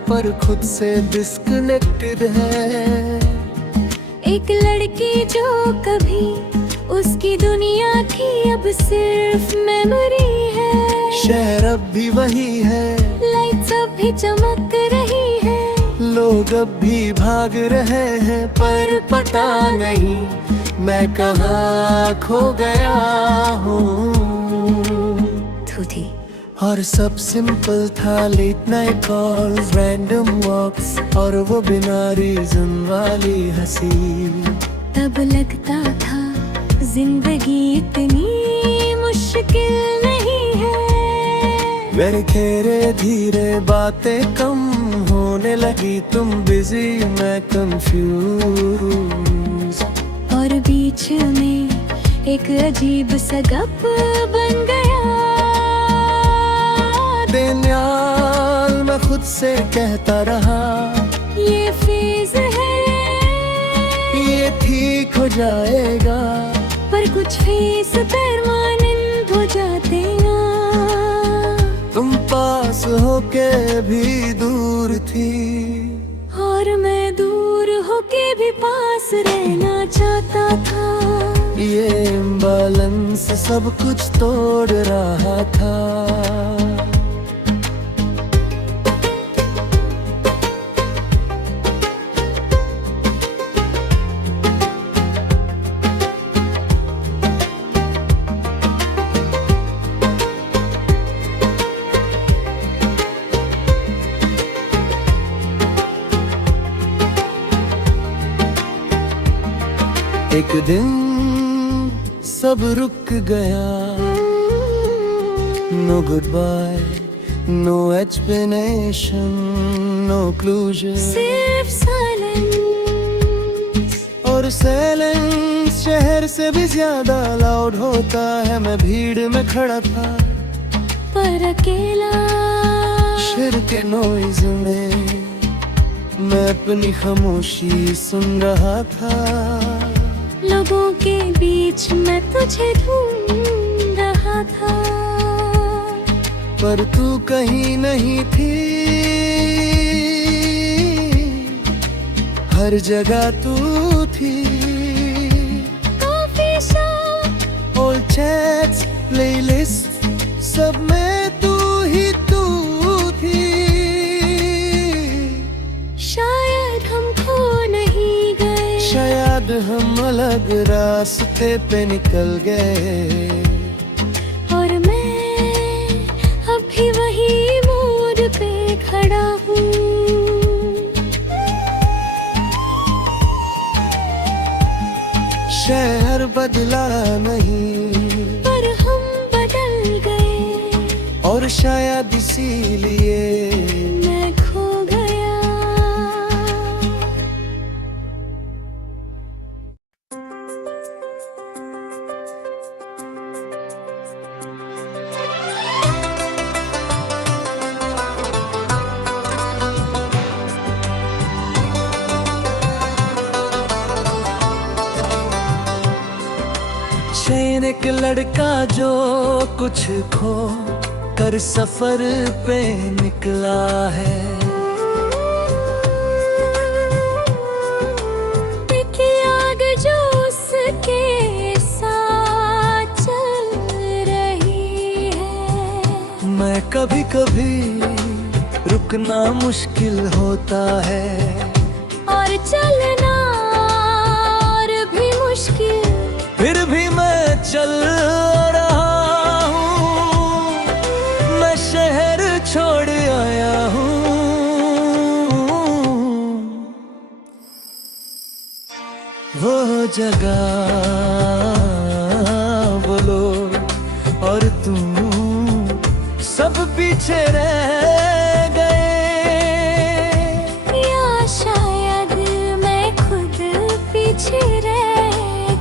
पर खुद से डिस्कनेक्टेड है। एक लड़की जो कभी उसकी दुनिया थी अब सिर्फ मेमोरी है। शहर अब भी वही है, लाइट्स अब भी चमक रही है, लोग अब भी भाग रहे हैं, पर पता नहीं मैं कहाँ खो गया हूँ। थूथी। और सब सिंपल था, लेट नाइट कॉल्स, रैंडम वॉक्स और वो बिना रीजन वाली हंसी। तब लगता था जिंदगी इतनी मुश्किल नहीं है। मेरे धीरे धीरे बातें कम होने लगी, तुम बिजी मैं कंफ्यूज। और बीच में एक अजीब सा गप बन गया। बेन्याल मैं खुद से कहता रहा, ये फेज है, ये ठीक हो जाएगा। पर कुछ फेस परमानेंट हो जाते हैं। तुम पास होके भी दूर थी, और मैं दूर होके भी पास रहना चाहता था। ये इम्बैलेंस सब कुछ तोड़ रहा था। एक दिन सब रुक गया, no goodbye, no explanation, no closure, सिर्फ साइलेंस। और साइलेंस शहर से भी ज्यादा लाउड होता है। मैं भीड़ में खड़ा था, पर अकेला। शहर के नॉइज में मैं अपनी खामोशी सुन रहा था। लोगों के बीच मैं तुझे ढूंढ रहा था, पर तू कहीं नहीं थी। हर जगह तू थी, coffee shop, old chats, playlist, सब में तू ही तू थी। शायद हम खो नहीं गए, शायद हम अलग रास्ते पे निकल गए। और मैं अब भी वही मोड़ पे खड़ा हूँ। शहर बदला नहीं, पर हम बदल गए, और शायद इसीलिए मैं खो गया। चैन एक लड़का जो कुछ खो कर सफर पे निकला है। एक आग जो उसके साथ चल रही है। मैं कभी कभी रुकना मुश्किल होता है, और चलना और भी मुश्किल। फिर भी मैं चल रहा हूँ। मैं शहर छोड़ आया हूँ। वो जगह, वो लोग और तुम सब पीछे रह गए। या शायद मैं खुद पीछे रह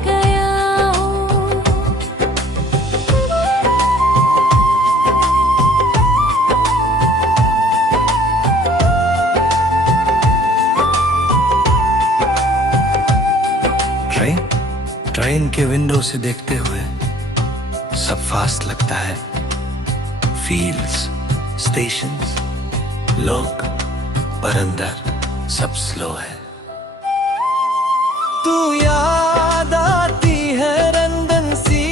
गया हूँ। ट्रेन के विंडो से देखते हुए सब फास्ट लगता है। फील्ड्स, स्टेशंस, लोग, पर अंदर सब स्लो है। तू याद आती है रंदन सी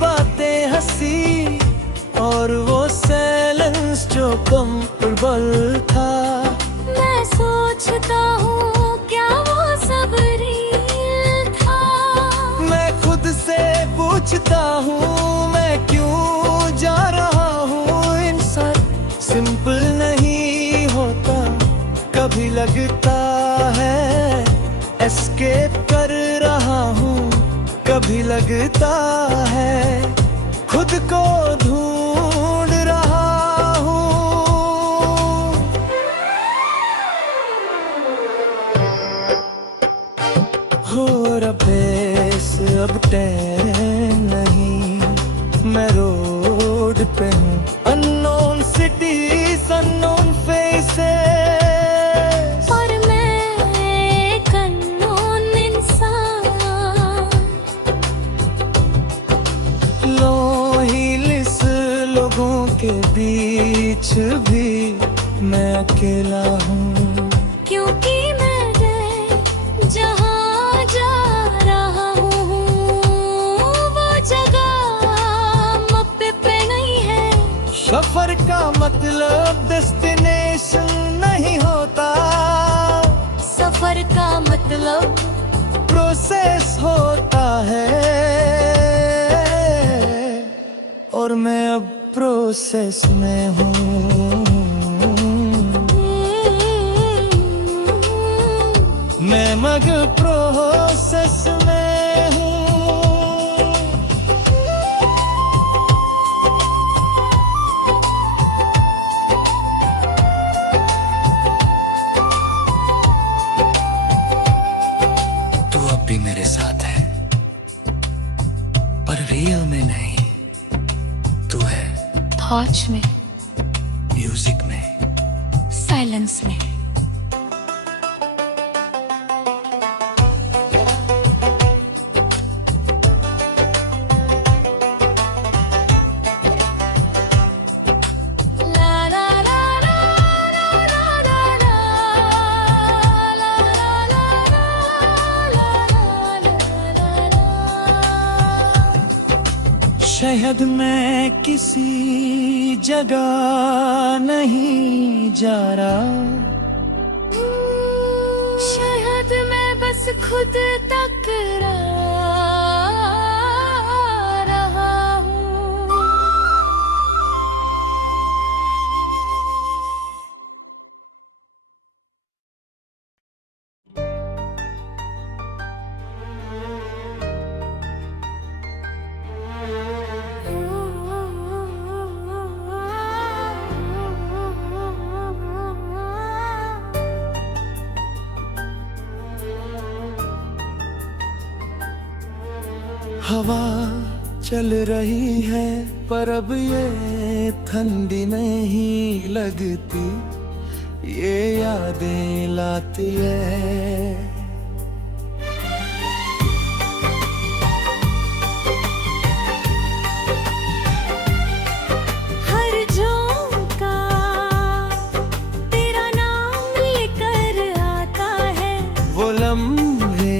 बातें हंसी, और वो साइलेंस जो कंफर्टेबल था। मैं सोचता हूँ क्या वो सब रियल था। मैं खुद से पूछता हूँ मैं क्यों जा रहा हूँ। इंसान सिंपल नहीं होता, कभी लगता है एस्केप कर रहा हूँ, कभी लगता है खुद को ढूंढ रहा हूँ। हो रबेस अब टैन नहीं, मैं रोड पे हूँ। अननोन सिटीज, अननोन फेसेस, और मैं एक अननोन इंसान। लो हिल्स लोगों के बीच भी मैं अकेला हूँ। क्योंकि मैं जहाँ जा रहा हूँ वो जगह मप्पे पे नहीं है। सफर का मतलब डेस्टिनेशन नहीं होता, सफर का मतलब प्रोसेस होता है। और मैं अब प्रोसेस में हूँ। मैं मग प्रोसेस में हूँ। तू अब भी मेरे साथ है, पर रियल में नहीं। तू है थॉट्स में, म्यूजिक में, साइलेंस में। शायद मैं किसी जगह नहीं जा रहा। शायद मैं बस खुद तक रहा हूँ। हवा चल रही है पर अब ये ठंडी नहीं लगती, ये यादें लाती है। हर झोंका तेरा नाम लेकर आता है। वो लम्हे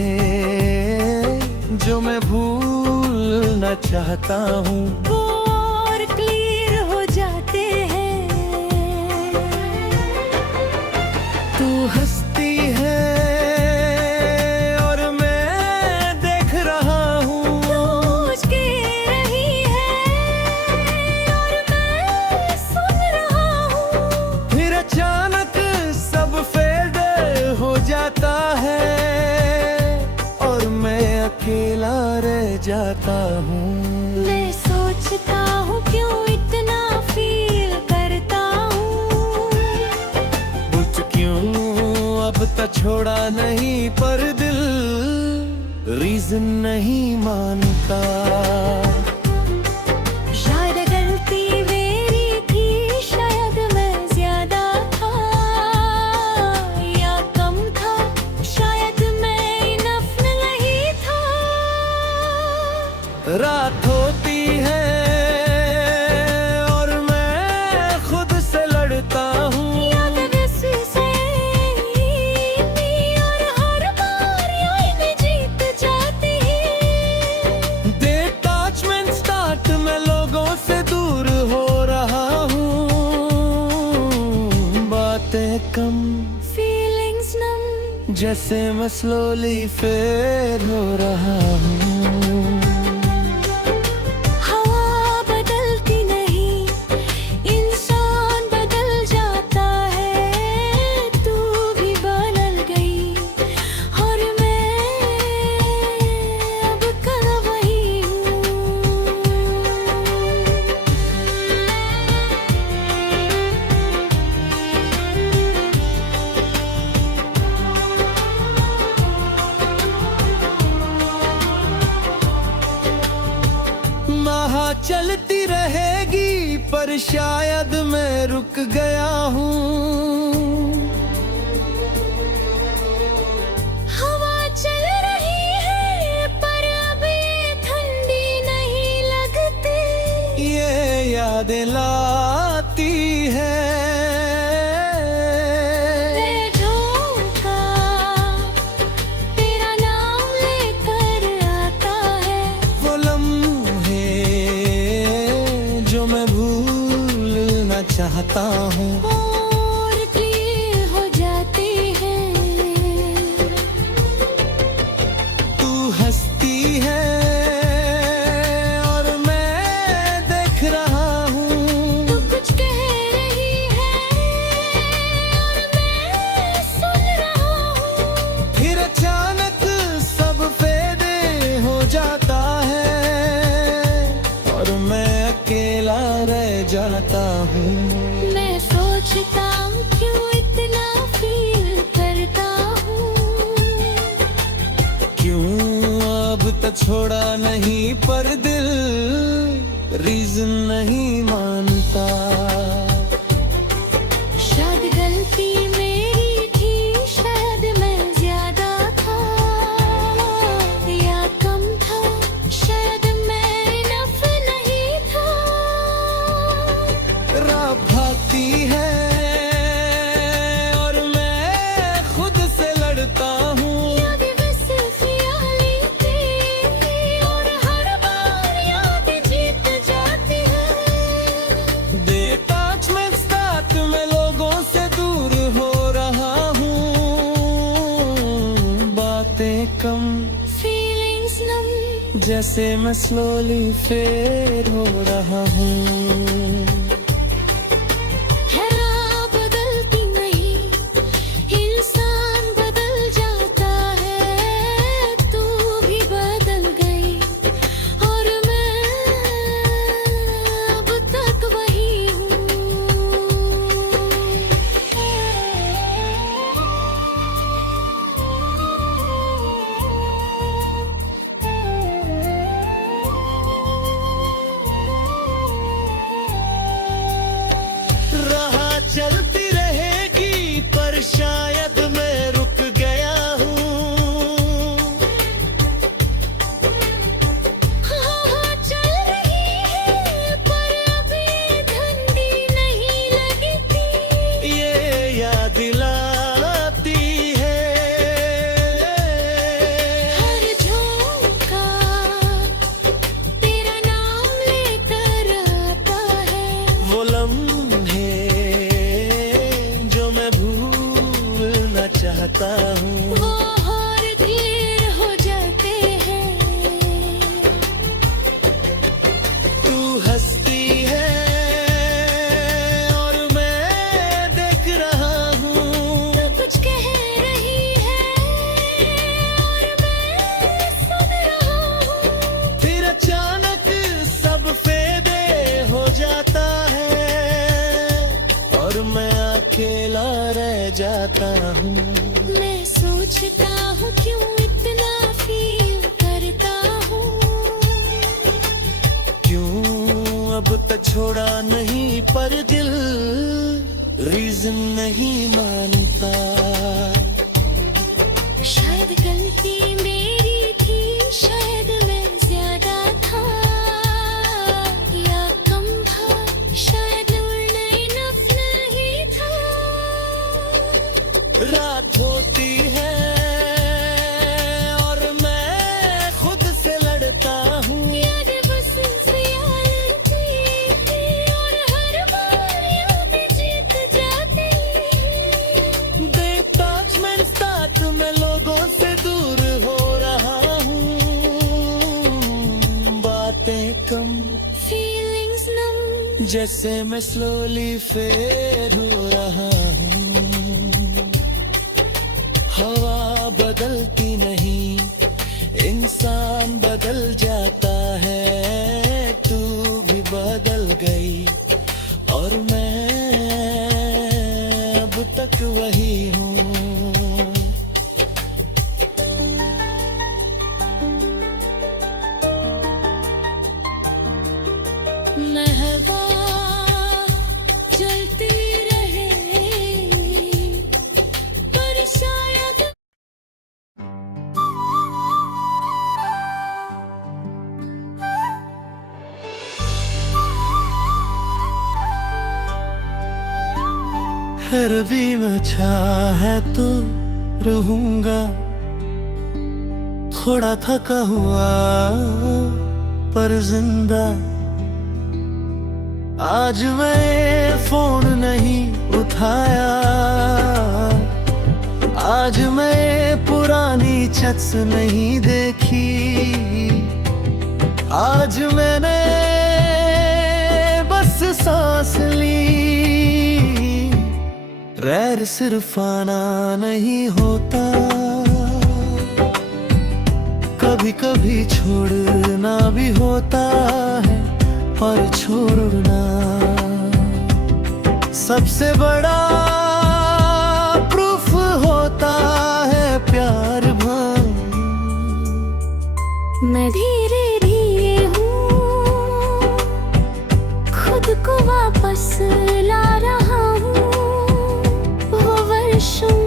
जो मैं भूलना चाहता हूँ, वो और क्लियर हो जाते हैं। तू हंसती है और मैं देख रहा हूँ। तू मुझके रही है और मैं सुन रहा हूँ। फिर अचानक सब फेड हो जाता है और मैं अकेला रह जाता हूँ। मैं सोचता हूँ क्यों इतना फील करता हूँ। बुझ क्यों अब तक छोड़ा नहीं, पर दिल रीजन नहीं मानता। शायद गलती मेरी थी, शायद मैं ज्यादा था या कम था, शायद मैं इनफ नहीं था। रात होती है और मैं खुद से लड़ता हूँ। याद वैसे से जैसे मैं स्लोली फेड हो रहा हूँ। हवा बदलती नहीं, इंसान बदल जाता है। तू भी बदल गई और मैं अब कल वही हूँ। महा चलती रहेगी पर शायद मैं रुक गया हूँ। हवा चल रही है पर अब ये ठंडी नहीं लगती। ये यादें लाती है। मैं झोंका तेरा नाम लेकर आता है। वो लम्हे जो मैं भूलना चाहता हूँ। और क्लियर हो जाते हैं। तू हंसती है और मैं देख रहा हूँ। तू कुछ कह रही है और मैं सुन रहा हूँ। फिर अचानक सब फेडे हो जाता है और मैं अकेला रह जाता हूँ। मैं सोचता हूँ क्यों इतना फील करता हूँ। क्यों अब तक छोड़ा नहीं पर दिल रीजन नहीं मानता। शायद गलती मेरी थी, शायद मैं ज्यादा था या कम था। शायद मैं इनफ नहीं था। राह भागती है और मैं खुद से लड़ता हूँ। यादें बस ख्याली थी और हर बार यादें जीत जाती है। डिटैचमेंट स्टार्ट में लोगों से दूर हो रहा हूँ। बातें कम, फीलिंग्स नम, जैसे मैं स्लोली फेड हो रहा हूँ। है राह बदलती नहीं, इंसान बदल जाता है। तू भी बदल गई और मैं अब तक वही हूँ। राह चलती रहेगी पर शायद मैं रुक गया हूँ। हवा चल रही है पर अब ये ठंडी नहीं लगती। ये याद दिलाती है। हर झोंका तेरा नाम लेकर आता है। वो लम्हे जो मैं भूलना चाहता हूँ। वो और धीर हो जाते हैं। तू हंसती है और मैं देख रहा हूँ। तू कुछ कह रही है और मैं सुन रहा हूँ। फिर अचानक सब फेडे हो जाता है और मैं अकेला रह जाता हूँ। मैं सोचता हूँ क्यों इतना फील करता हूँ। क्यों अब तक छोड़ा नहीं पर दिल रीजन नहीं मानता। शायद गलती मेरी थी, शायद मैं ज्यादा था या कम था। शायद उड़ना इनफ नहीं था। रात होती है और मैं खुद से लड़ता हूँ। यादें बस ख्याल थी और हर बार यादें जीत जाती। देखता जैसे मैं स्लोली फेड हो रहा हूँ। हवा बदलती नहीं, इंसान बदल जाता है। तू भी बदल गई और मैं अब तक वही हूँ। महवा चलती रहे पर शायद फिर भी मैं चाहे तो रहूंगा, थोड़ा थका हुआ पर जिंदा। आज मैं फोन नहीं उठाया, आज मैं पुरानी चट्स नहीं देखी। आज मैंने बस सांस ली। रैर सिर्फ आना नहीं होता, कभी कभी छोड़ना भी होता है। और छोड़ना सबसे बड़ा प्रूफ होता है प्यार भाई। मैं धीरे धीरे हूँ, खुद को वापस ला रहा हूँ। वो वर्षों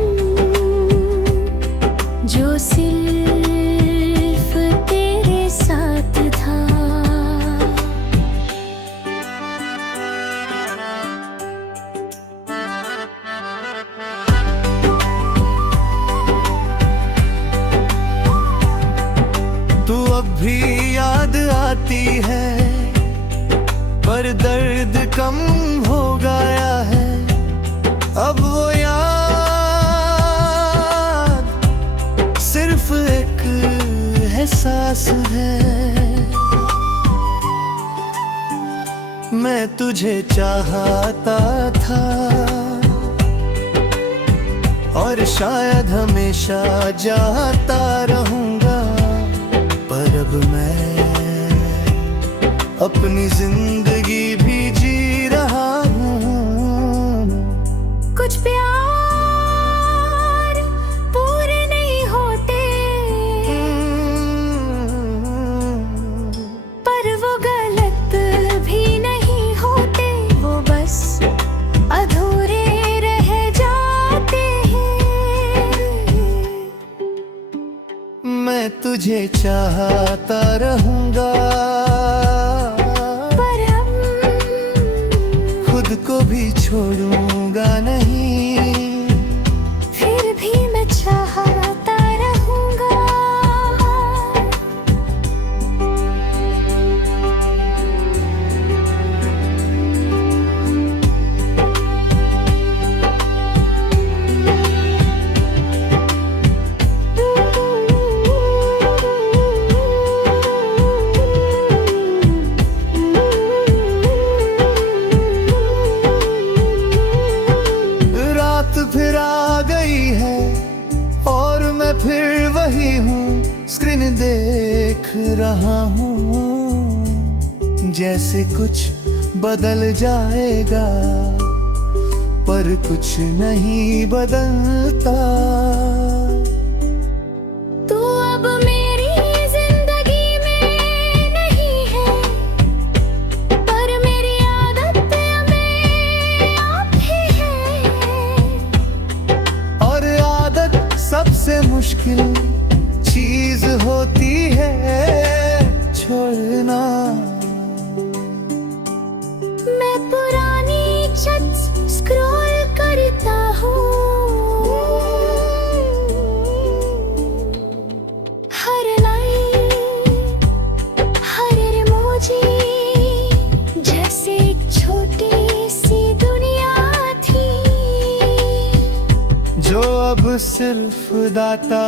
जो सिर्फ तेरे साथ था। तू अब भी याद आती है, पर दर्द कम हो गया है। अब वो याद सिर्फ एक एहसास है। मैं तुझे चाहता था और शायद हमेशा चाहता रहूंगा। पर अब मैं अपनी जिंदगी भी जी रहा हूँ। कुछ प्यार पूरे नहीं होते, पर वो गलत भी नहीं होते। वो बस अधूरे रह जाते हैं। मैं तुझे चाहता रहूंगा, पर अब खुद को भी छोड़ूंगा नहीं। फिर भी मैं चाहता रहूंगा। रात फिर आ गई है और मैं फिर वही हूँ। स्क्रीन देख रहा हूँ, जैसे कुछ बदल जाएगा, पर कुछ नहीं बदलता। तू अब मेरी जिंदगी में नहीं है, पर मेरी आदत में आप ही है। और आदत सबसे मुश्किल चीज होती है छोड़ना। मैं पुरानी चैट्स स्क्रॉल करता हूँ, हर लाइन हर इमोजी जैसे एक छोटी सी दुनिया थी। जो अब सिर्फ दाता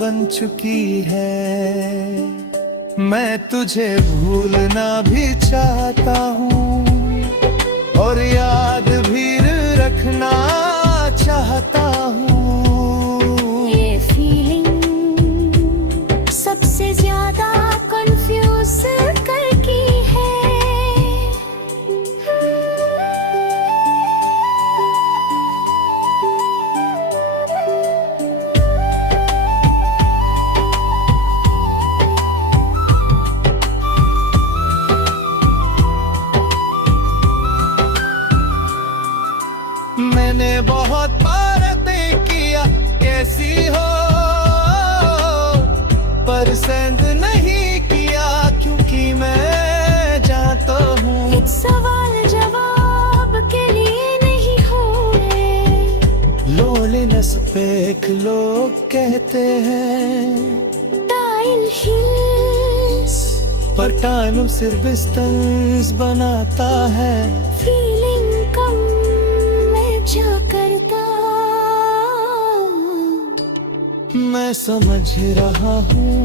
बन चुकी है। मैं तुझे भूलना भी चाहता हूँ, और याद भी रखना चाहता हूँ। ये फीलिंग सबसे ज्यादा कंफ्यूज करती है। मैंने बहुत बार तय किया कैसी हो, पर सेंड नहीं किया क्योंकि मैं जानता हूँ एक सवाल जवाब के लिए नहीं हुए। लोनेस पे एक लोग कहते हैं टाइल हिल्स पर टाइम सिर्फ डिस्टेंस बनाता है। फीलिंग कम मैं जा करता। मैं समझ रहा हूँ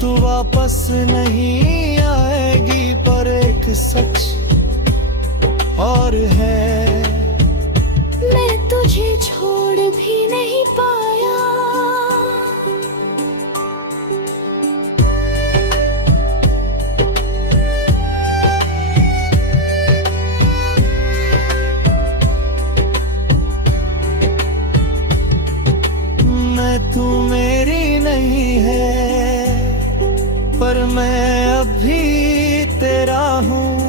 तू वापस नहीं आएगी, पर एक सच और है मैं तुझे छोड़ भी नहीं पाया। तू मेरी नहीं है, पर मैं अब भी तेरा हूँ।